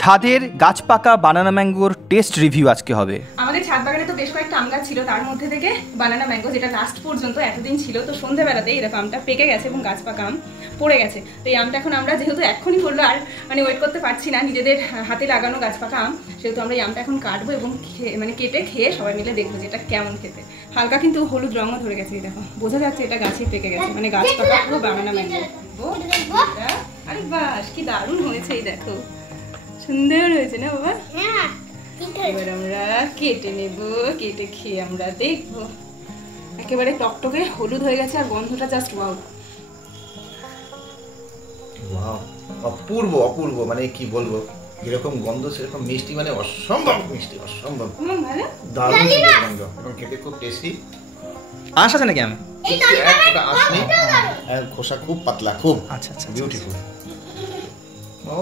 ছাদের গাছ পাকা বানানা ম্যাঙ্গোর টেস্ট রিভিউ আজকে হবে। আমাদের ছাদ বাগানে তো বেশ কয়েকটা আম গাছ ছিল, তার মধ্যে থেকে বানানা ম্যাঙ্গো যেটা লাস্ট পর্যন্ত এতদিন ছিল, তো সন্ধ্যেবেলাতেই এরকম আমটা পেকে গেছে এবং গাছ পাকা আম পড়ে গেছে। তো এই আমটা এখন আমরা যেহেতু এক্ষুনি পড়লো আর মানে ওয়েট করতে পারছি না, নিজেদের হাতে লাগানো গাছ পাকা আম, সেহেতু আমরা এই আমটা এখন কাটবো এবং মানে কেটে খেয়ে সবাই মিলে দেখবো যে এটা কেমন খেতে। হালকা কিন্তু হলুদ রঙও ধরে গেছে, দেখো বোঝা যাচ্ছে এটা গাছে পেকে গেছে, মানে গাছ পাকা পুরো বানানা ম্যাঙ্গো। আরে বাস কি দারুণ হয়েছে, এই দেখো সুন্দর হয়েছে না বাবা? এবার আমরা কেটে নেব, কেটে খেয়ে আমরা দেখবো। একেবারে টকটকে হলুদ হয়ে গেছে আর গন্ধটা জাস্ট ওয়াও। ওয়াও, অপূর্ব অপূর্ব, মানে কি বলবো, যেরকম গন্ধ সেরকম মিষ্টি, মানে অসম্ভব মিষ্টি, অসম্ভব দারুণ গন্ধ এবং খেতে খুব টেস্টি। আঁশ আছে নাকি আমি? খোসা খুব পাতলা, খুব আচ্ছা আচ্ছা বিউটিফুল। ও